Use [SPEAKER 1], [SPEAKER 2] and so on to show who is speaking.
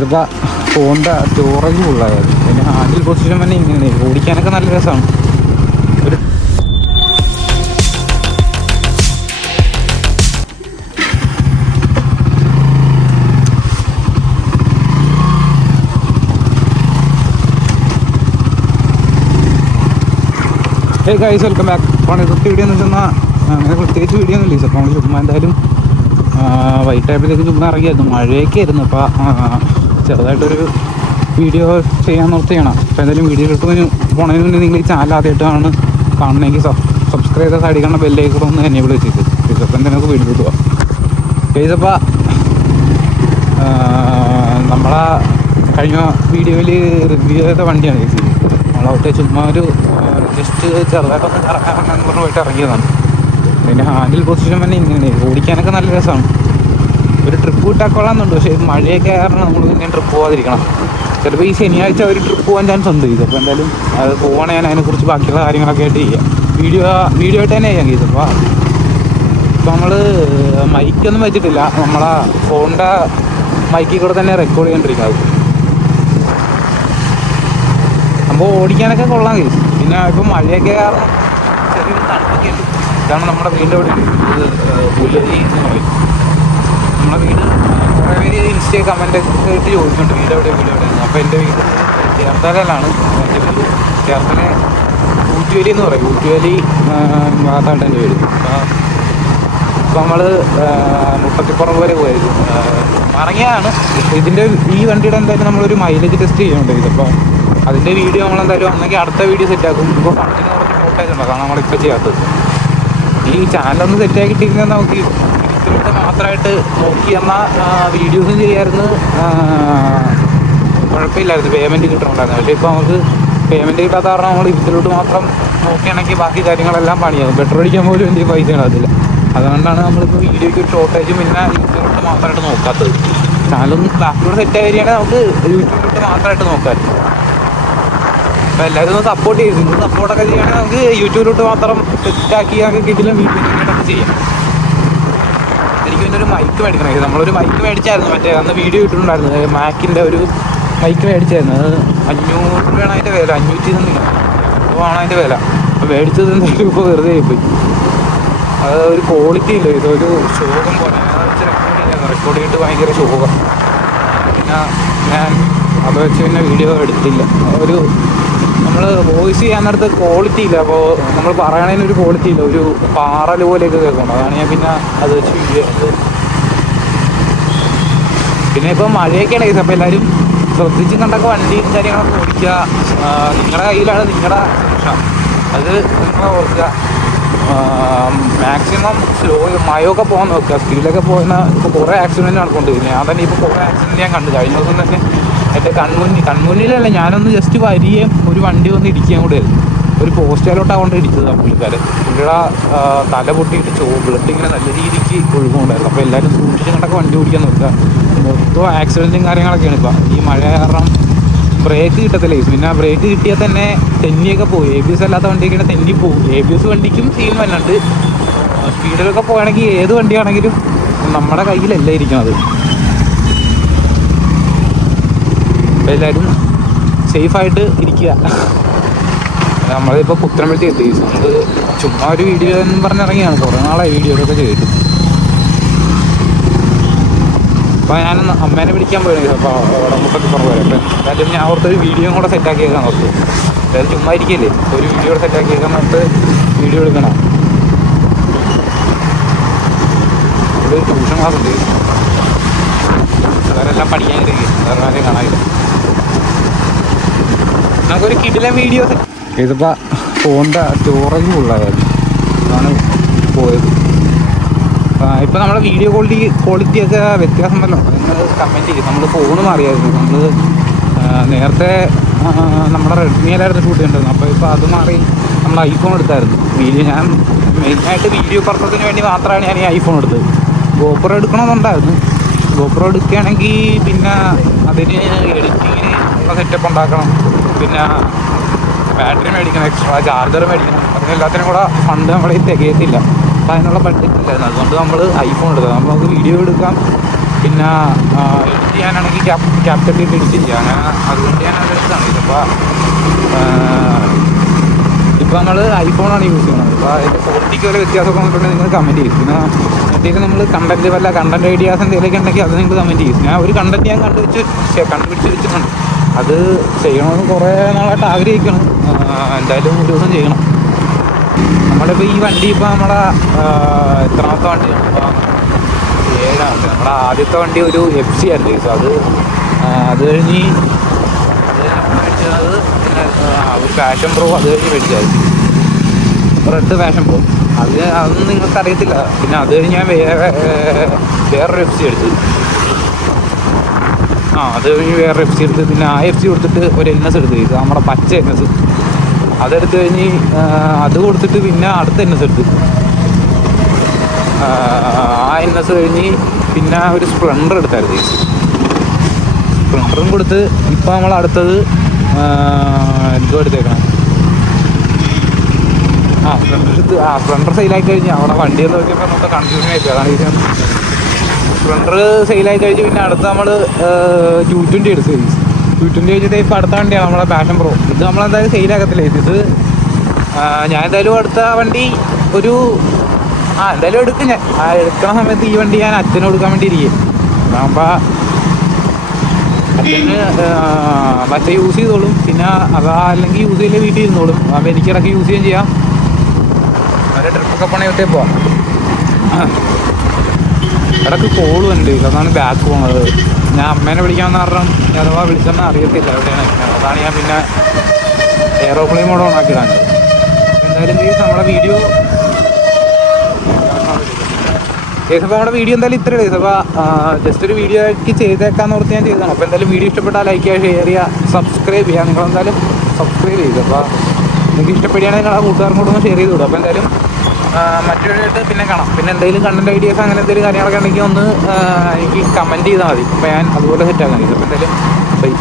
[SPEAKER 1] ഇതിപ്പോൾ ഫോണിന്റെ സ്റ്റോറേജ് ഫുള്ളായത് പിന്നെ ഹാൻഡിൽ പൊസിഷൻ തന്നെ ഇങ്ങനെ ഓടിക്കാനൊക്കെ നല്ല രസമാണ് ഹേ ഗൈസ് വെൽക്കം ബാക്ക് അപ്പോൾ ഇതൊക്കെ വീഡിയോ എന്ന് വെച്ചാൽ അങ്ങനെ പ്രത്യേകിച്ച് വീഡിയോ ഒന്നും ഇല്ല അപ്പോൾ ചുമ്മാ എന്തായാലും വൈറ്റ് ആയപ്പോഴത്തേക്ക് ചുമ്മാ ഇറങ്ങിയായിരുന്നു. മഴയൊക്കെ ആയിരുന്നു. അപ്പോൾ ചെറുതായിട്ടൊരു വീഡിയോ ചെയ്യാൻ നിർത്തിയാണ്. അപ്പോൾ എന്തായാലും വീഡിയോ കിട്ടുന്നതിന് പോണതിന് മുന്നേ നിങ്ങൾ ഈ ചാനൽ ആദ്യമായിട്ടാണ് കാണണമെങ്കിൽ സബ്സ്ക്രൈബ് കാണുന്ന ബെല്ലേക്ക് ഒന്ന് എനേബിൾ വെച്ചിട്ട് ഫേസപ്പം എന്തെങ്കിലും വീഡിയോ പോവാം ഫേസപ്പ നമ്മളാ കഴിഞ്ഞ വീഡിയോയിൽ റിവ്യൂ ചെയ്ത വണ്ടിയാണ് ചേച്ചി നമ്മളവിടുത്തെ ചുമ്മാ ഒരു ജസ്റ്റ് ചെറുതായിട്ടൊന്ന് ഇറങ്ങാൻ പറഞ്ഞ് പോയിട്ട് ഇറങ്ങിയതാണ്. പിന്നെ ഹാൻഡിൽ പൊസിഷൻ തന്നെ ഇങ്ങനെ ഓടിക്കാനൊക്കെ നല്ല രസമാണ്. ഒരു ട്രിപ്പ് വിട്ടാൽ കൊള്ളാമെന്നുണ്ട് പക്ഷേ മഴയൊക്കെ കാരണം നമ്മൾ ഇങ്ങനെ ട്രിപ്പ് പോകാതിരിക്കണം ചിലപ്പോൾ ഈ ശനിയാഴ്ച ഒരു ട്രിപ്പ് പോകാൻ ചാൻസ് ഉണ്ട്. ഇത് അപ്പോൾ എന്തായാലും അത് പോകണേ ഞാൻ അതിനെക്കുറിച്ച് ബാക്കിയുള്ള കാര്യങ്ങളൊക്കെ ആയിട്ട് ചെയ്യാം. വീഡിയോ വീഡിയോ ആയിട്ട് തന്നെ ചെയ്യാം ഇതിപ്പോൾ ഇപ്പോൾ നമ്മൾ മൈക്കൊന്നും വെച്ചിട്ടില്ല. നമ്മളെ ഫോണിന്റെ മൈക്കിൽ കൂടെ തന്നെ റെക്കോർഡ് ചെയ്തുകൊണ്ടിരിക്കുന്നത് അപ്പോൾ ഓടിക്കാനൊക്കെ കൊള്ളാം കേസ് പിന്നെ ഇപ്പം മഴയൊക്കെ കാരണം ചെറിയൊരു തണുപ്പൊക്കെ ഉണ്ട്. ഇതാണ് നമ്മുടെ വീടിന്റെ അവിടെ. പറയും. നമ്മുടെ വീട് കുറേ പേര് ഇൻസ്റ്റേ കമന്റ് ഇട്ട് ചോദിക്കുന്നുണ്ട് വീട് എവിടെ വീട് എവിടെ? അപ്പോൾ എന്റെ വീട് ചേർത്തലയിലാണ്. എന്റെ വീട് ചേർത്തല ഊറ്റുവേലി എന്ന് പറയും. ഊറ്റുവേലി ഭാഗത്താണ് എന്റെ വീട് അപ്പോൾ നമ്മൾ മുട്ടത്തിപ്പുറം വരെ പോയത് മറങ്ങിയതാണ്. ഇതിന്റെ ഈ വണ്ടിയുടെ എന്തായാലും നമ്മളൊരു മൈലേജ് ടെസ്റ്റ് ചെയ്യുന്നുണ്ട് ഇതിപ്പോൾ അതിന്റെ വീഡിയോ നമ്മളെന്തായാലും അന്നെങ്കിൽ അടുത്ത വീഡിയോ സെറ്റാക്കും ഇപ്പോൾ ഫണ്ടിന് കുറച്ച് ഫോട്ടോസ് ഉണ്ട് അതാണ് നമ്മളിപ്പോൾ ചെയ്യാത്തത്. ഈ ചാനലൊന്ന് സെറ്റാക്കിയിട്ടിരുന്നാൽ നമുക്ക് ഇതിലൂടെ മാത്രമായിട്ട് നോക്കി എന്നാൽ വീഡിയോസും ചെയ്യായിരുന്നു. കുഴപ്പമില്ലായിരുന്നു. പേയ്മെന്റ് കിട്ടുന്നുണ്ടായിരുന്നു പക്ഷേ ഇപ്പോൾ നമുക്ക് പേയ്മെന്റ് കിട്ടാത്ത കാരണം നമ്മൾ ഇതിലോട്ട് മാത്രം നോക്കുകയാണെങ്കിൽ ബാക്കി കാര്യങ്ങളെല്ലാം പണിയാകും പെട്രോൾ അടിക്കാൻ പോലും എന്തെങ്കിലും പൈസ ഉണ്ടാകത്തില്ല. അതുകൊണ്ടാണ് നമ്മളിപ്പോൾ വീഡിയോയ്ക്ക് ഒരു ഷോർട്ടേജും പിന്നെ ഇതിലോട്ട് മാത്രമായിട്ട് നോക്കാത്തത്. ചാനലൊന്ന് ബാക്കിലൂടെ സെറ്റ് ആയിരിക്കുകയാണെങ്കിൽ നമുക്ക് യൂട്യൂബിലോട്ട് മാത്രമായിട്ട് നോക്കാം അപ്പോൾ എല്ലാവരും ഒന്ന് സപ്പോർട്ട് ചെയ്തു സപ്പോർട്ടൊക്കെ ചെയ്യുകയാണെങ്കിൽ നമുക്ക് യൂട്യൂബിലോട്ട് മാത്രം സെറ്റാക്കി ഒക്കെ കിട്ടില്ല വീഡിയോ ചെയ്യാം. പിന്നെ ഒരു മൈക്ക് മേടിക്കണം നമ്മളൊരു മൈക്ക് മേടിച്ചായിരുന്നു. മറ്റേ അന്ന് വീഡിയോ ഇട്ടിട്ടുണ്ടായിരുന്നു. മാക്കിന്റെ ഒരു മൈക്ക് മേടിച്ചായിരുന്നു. അത് അഞ്ഞൂറ് രൂപയാണ് അതിന്റെ വില. അഞ്ഞൂറ്റി സംതിങ് ആണ് അതിന്റെ വില. അപ്പോൾ മേടിച്ചത് എന്തെങ്കിലും ഇപ്പോൾ വെറുതെ ആയിപ്പോയി. അത് ഒരു ക്വാളിറ്റി ഇല്ല. ഇതൊരു ശോകം പോലെ. ഞാൻ വെച്ച് റെക്കോർഡ് ചെയ്യാൻ റെക്കോർഡ് ചെയ്തിട്ട് ഭയങ്കര ശോകം പിന്നെ ഞാൻ അത് വെച്ച് പിന്നെ വീഡിയോ എടുത്തില്ല. ഒരു നമ്മൾ വോയിസ് ചെയ്യാൻ നേരത്ത് ക്വാളിറ്റി ഇല്ല. അപ്പോൾ നമ്മൾ പറയണതിന് ഒരു ക്വാളിറ്റി ഇല്ല. ഒരു പാറൽ പോലെയൊക്കെ കേൾക്കണം അതാണ് ഞാൻ പിന്നെ അത് വെച്ച് പിന്നെ ഇപ്പം മഴയൊക്കെയാണ് കേസ് അപ്പോൾ എല്ലാവരും ശ്രദ്ധിച്ചും കണ്ടൊക്കെ വണ്ടി കാര്യങ്ങളൊക്കെ ഓടിക്കുക. നിങ്ങളുടെ കയ്യിലാണ് നിങ്ങളുടെ സുരക്ഷ അത് നിങ്ങൾ ഓർക്കുക മാക്സിമം സ്ലോ മഴയൊക്കെ പോകാൻ നോക്കുക. സ്പീഡിലൊക്കെ പോകുന്ന ഇപ്പോൾ കുറേ ആക്സിഡന്റ് നടക്കൊണ്ടിരിക്കുന്നത് ഞാൻ തന്നെ ഇപ്പോൾ കുറേ ആക്സിഡന്റ് ഞാൻ കണ്ടു. കഴിഞ്ഞ ദിവസം തന്നെ എന്റെ കൺമുന്നിൽ കൺമുന്നിലല്ല ഞാനൊന്ന് ജസ്റ്റ് വരികയും ഒരു വണ്ടി വന്ന് ഇടിക്കുകയും കൂടെ ആയിരുന്നു. ഒരു പോസ്റ്റിലോട്ടാണ് കൊണ്ട് ഇടിച്ചത് പുള്ളിക്കാരൻ. പുള്ളിയുടെ തല പൊട്ടിയിട്ട് ചോ ബ്ലഡ് ഇങ്ങനെ നല്ല രീതിക്ക് ഒഴുകുന്നുണ്ടായിരുന്നു. അപ്പോൾ എല്ലാവരും സൂക്ഷിച്ച് കണ്ടൊക്കെ വണ്ടി ഓടിക്കാൻ നോക്കുക. മൊത്തം ആക്സിഡന്റും കാര്യങ്ങളൊക്കെയാണ് ഇപ്പം. ഈ മഴ കാരണം ബ്രേക്ക് കിട്ടത്തില്ല. പിന്നെ ആ ബ്രേക്ക് കിട്ടിയാൽ തന്നെ തെന്നിയൊക്കെ പോകും എ ബി എസ് അല്ലാത്ത വണ്ടിയൊക്കെ തെന്നി പോകും എ ബി എസ് വണ്ടിക്കും സീൻ വന്നുണ്ട് സ്പീഡിലൊക്കെ പോകുകയാണെങ്കിൽ ഏത് വണ്ടിയാണെങ്കിലും നമ്മുടെ കയ്യിലല്ല ഇരിക്കുന്നത് അപ്പോൾ എല്ലാവരും സേഫായിട്ട് ഇരിക്കുക. നമ്മളിപ്പോൾ പുത്തനമ്പലത്തി എത്തി. നമുക്ക് ചുമ്മാ ഒരു വീഡിയോ എന്ന് പറഞ്ഞിറങ്ങിയാണ്. കുറേ നാളായി വീഡിയോകളൊക്കെ ചെയ്തിട്ട്. അപ്പോൾ ഞാൻ അമ്മേനെ പിടിക്കാൻ പോയിരുന്നു. അപ്പോൾ അവിടെ മുട്ടൊക്കെ പറഞ്ഞു വരാം. അപ്പം എന്തായാലും ഞാൻ ഒരു വീഡിയോ കൂടെ സെറ്റാക്കിയേക്കാൻ നോക്കി അതായത് ചുമ്മാ ഇരിക്കില്ലേ? ഒരു വീഡിയോ കൂടെ സെറ്റാക്കിയേക്കാൻ പറഞ്ഞിട്ട് വീഡിയോ എടുക്കണം. ഒരു ട്യൂഷൻ ക്ലാസ് ഉണ്ട്. അവരെല്ലാം പഠിക്കാൻ ഇരിക്കും വേറെ ആരെയും കാണാനില്ല. നമുക്കൊരു കിടിലൻ വീഡിയോ ഇതിപ്പോൾ സ്റ്റോറേജ് ഫുള്ളായിരുന്നു പോയത്. ഇപ്പം നമ്മളെ വീഡിയോ ക്വാളിറ്റി ഒക്കെ വ്യത്യാസം വല്ലോ നിങ്ങൾ ചെയ്യും. നമ്മൾ ഫോണ് മാറിയായിരുന്നു നമ്മൾ നേരത്തെ നമ്മുടെ റെഡ്മിയിലായിരുന്നു ഷൂട്ട് ചെയ്തിട്ടുണ്ടായിരുന്നു അപ്പോൾ ഇപ്പോൾ അത് മാറി നമ്മൾ ഐഫോൺ എടുത്തായിരുന്നു. വീഡിയോ ഞാൻ മെയിനായിട്ട് വീഡിയോ പർപ്പസിന് വേണ്ടി മാത്രമാണ് ഞാൻ ഈ ഐഫോൺ എടുത്തത്. ഗോപ്രോ എടുക്കണമെന്നുണ്ടായിരുന്നു. ഗോപ്രോ എടുക്കുകയാണെങ്കിൽ പിന്നെ അതിന് എഡിറ്റിങ്ങിന് ഉള്ള സെറ്റപ്പ് ഉണ്ടാക്കണം. പിന്നെ ബാറ്ററി മേടിക്കണം എക്സ്ട്രാ ചാർജർ മേടിക്കണം. അതിനെല്ലാത്തിനും കൂടെ ഫണ്ട് നമ്മളെ തികയത്തില്ല. അപ്പോൾ അതിനുള്ള ബഡ്ജറ്റ് ഇല്ലായിരുന്നു. അതുകൊണ്ട് നമ്മൾ ഐഫോൺ എടുക്കാം നമുക്ക് വീഡിയോ എടുക്കാം. പിന്നെ എഡിറ്റ് ചെയ്യാനാണെങ്കിൽ ക്യാപ് ക്യാപ്ചർ എഡിറ്റ് ചെയ്യുക അങ്ങനെ അതുകൊണ്ട് ഞാൻ അത് എടുത്താണ്. ഇതിപ്പോൾ ഇപ്പോൾ നമ്മൾ ഐഫോണാണ് യൂസ് ചെയ്യുന്നത്. അപ്പോൾ അതിന്റെ ക്വാളിറ്റിക്ക് വല്ല വ്യത്യാസമൊക്കെ വന്നിട്ടുണ്ടെങ്കിൽ നിങ്ങൾ കമന്റ് ചെയ്യും. പിന്നെ എന്തെങ്കിലും നമ്മൾ കണ്ടന്റ് വല്ല കണ്ടന്റ് ഐഡിയാസ് എന്തെങ്കിലുമൊക്കെ ഉണ്ടെങ്കിൽ അത് നിങ്ങൾ കമന്റ് ചെയ്യും. ഞാൻ ഒരു കണ്ടന്റ് ഞാൻ കണ്ടുവച്ച് കണ്ടുപിടിച്ച് വെച്ചിട്ടുണ്ട്. അത് ചെയ്യണമെന്ന് കുറേ നാളായിട്ട് ആഗ്രഹിക്കണം എന്തായാലും ഒരു ദിവസം ചെയ്യണം. നമ്മളിപ്പോൾ ഈ വണ്ടി ഇപ്പോൾ നമ്മുടെ ആ, എത്രാമത്തെ വണ്ടിയാണ്? ഏഴാമത്തെ. നമ്മുടെ ആദ്യത്തെ വണ്ടി ഒരു എഫ് സി ആയിരുന്നു അത് അത് കഴിഞ്ഞ് ഒരു ഫാഷൻ പ്രോ അത് കഴിഞ്ഞ് മേടിച്ചായിരുന്നു റെഡ് ഫാഷൻ പ്രോ അത് അതൊന്നും നിങ്ങൾക്ക് അറിയത്തില്ല പിന്നെ അത് കഴിഞ്ഞ് ഞാൻ വേറെ വേറൊരു എഫ് സി എടുത്തു. ആ അത് കഴിഞ്ഞ് വേറെ എഫ് സി എടുത്ത് പിന്നെ ആ എഫ് സി കൊടുത്തിട്ട് ഒരു എൻ എസ് എടുത്ത് ഇത് നമ്മുടെ പച്ച എൻ എസ് അതെടുത്ത് കഴിഞ്ഞ് അത് കൊടുത്തിട്ട് പിന്നെ അടുത്ത എൻ എസ് എടുത്ത്. ആ, എൻ എസ് കഴിഞ്ഞ് പിന്നെ ഒരു സ്പ്ലണ്ടർ എടുത്തായിരുന്നു. സ്പ്ലണ്ടറും കൊടുത്ത് ഇപ്പം നമ്മൾ അടുത്തത് എന്തോ എടുത്തേക്കണം? ആ സ്പ്ലണ്ടർ എടുത്ത് ആ സ്പ്ലെൻഡർ സെയിലായി കഴിഞ്ഞ്. അവിടെ വണ്ടിയെന്ന് നോക്കിയപ്പോൾ മൊത്തം കൺഫ്യൂഷൻ ആയിപ്പോയി അതാണ് ഇത് സ്പ്ലെൻഡർ സെയിലായി കഴിഞ്ഞ് പിന്നെ അടുത്ത് നമ്മൾ ടു ട്വന്റി എടുത്ത് ടു ട്വന്റി കഴിഞ്ഞിട്ട് ഇപ്പോൾ അടുത്ത വണ്ടിയാണ് നമ്മളെ പാഷൻ പ്രോ ഇത് നമ്മളെന്തായാലും സെയിലാക്കത്തില്ല ഇത് ഞാൻ എന്തായാലും അടുത്ത വണ്ടി ഒരു ആ എന്തായാലും എടുക്കും ഞാൻ. ആ എടുക്കുന്ന സമയത്ത് ഈ വണ്ടി ഞാൻ അച്ഛന് കൊടുക്കാൻ വേണ്ടി ഇരിക്കും. അതാകുമ്പോൾ അച്ഛന് പച്ച യൂസ് ചെയ്തോളും. പിന്നെ അതാ അല്ലെങ്കിൽ യൂസ് ചെയ്യില്ല വീട്ടിൽ ഇരുന്നോളും. അപ്പോൾ എനിക്ക് ഇടയ്ക്ക് യൂസ് ചെയ്യുകയും ചെയ്യാം. അവരെ ട്രിപ്പൊക്കെ പണിയൊക്കെ പോവാം? ഇടയ്ക്ക് കോൾ ഉണ്ട് അതാണ് ബാക്ക് പോണത്. ഞാൻ അമ്മേനെ വിളിക്കാമെന്ന് പറഞ്ഞാൽ അഥവാ വിളിച്ചെന്ന് അറിയത്തില്ല എവിടെയാണ് അതാണ് ഞാൻ പിന്നെ എയറോപ്ലെയിൻ മോഡ് ഓൺ ആക്കിയിടാൻ എന്തായാലും ഈ നമ്മുടെ വീഡിയോ അപ്പോൾ നമ്മുടെ വീഡിയോ എന്തായാലും ഇത്രയേ ഉള്ളൂ. അപ്പോൾ ജസ്റ്റ് ഒരു വീഡിയോ ആക്കി ചെയ്തേക്കാന്ന് ഓർത്ത് ഞാൻ ചെയ്തതാണ്. അപ്പോൾ എന്തായാലും വീഡിയോ ഇഷ്ടപ്പെട്ടാൽ ലൈക്ക് ചെയ്യുക ഷെയർ ചെയ്യുക സബ്സ്ക്രൈബ് ചെയ്യുക. നിങ്ങളെന്തായാലും സബ്സ്ക്രൈബ് ചെയ്തു. അപ്പോൾ നിങ്ങൾക്ക് ഇഷ്ടപ്പെടുകയാണെങ്കിൽ നിങ്ങളുടെ കൂട്ടുകാർക്കും ഷെയർ ചെയ്ത് വിടും അപ്പോൾ എന്തായാലും മറ്റൊരു ആയിട്ട് പിന്നെ കാണാം. പിന്നെ എന്തെങ്കിലും കണ്ടന്റ് ഐഡിയാസ് അങ്ങനെ എന്തെങ്കിലും കാര്യങ്ങളൊക്കെ ഉണ്ടെങ്കിൽ ഒന്ന് എനിക്ക് കമന്റ് ചെയ്താൽ മതി. അപ്പോൾ ഞാൻ അതുപോലെ സെറ്റ് ആക്കാൻ അപ്പോൾ എന്തായാലും ബൈ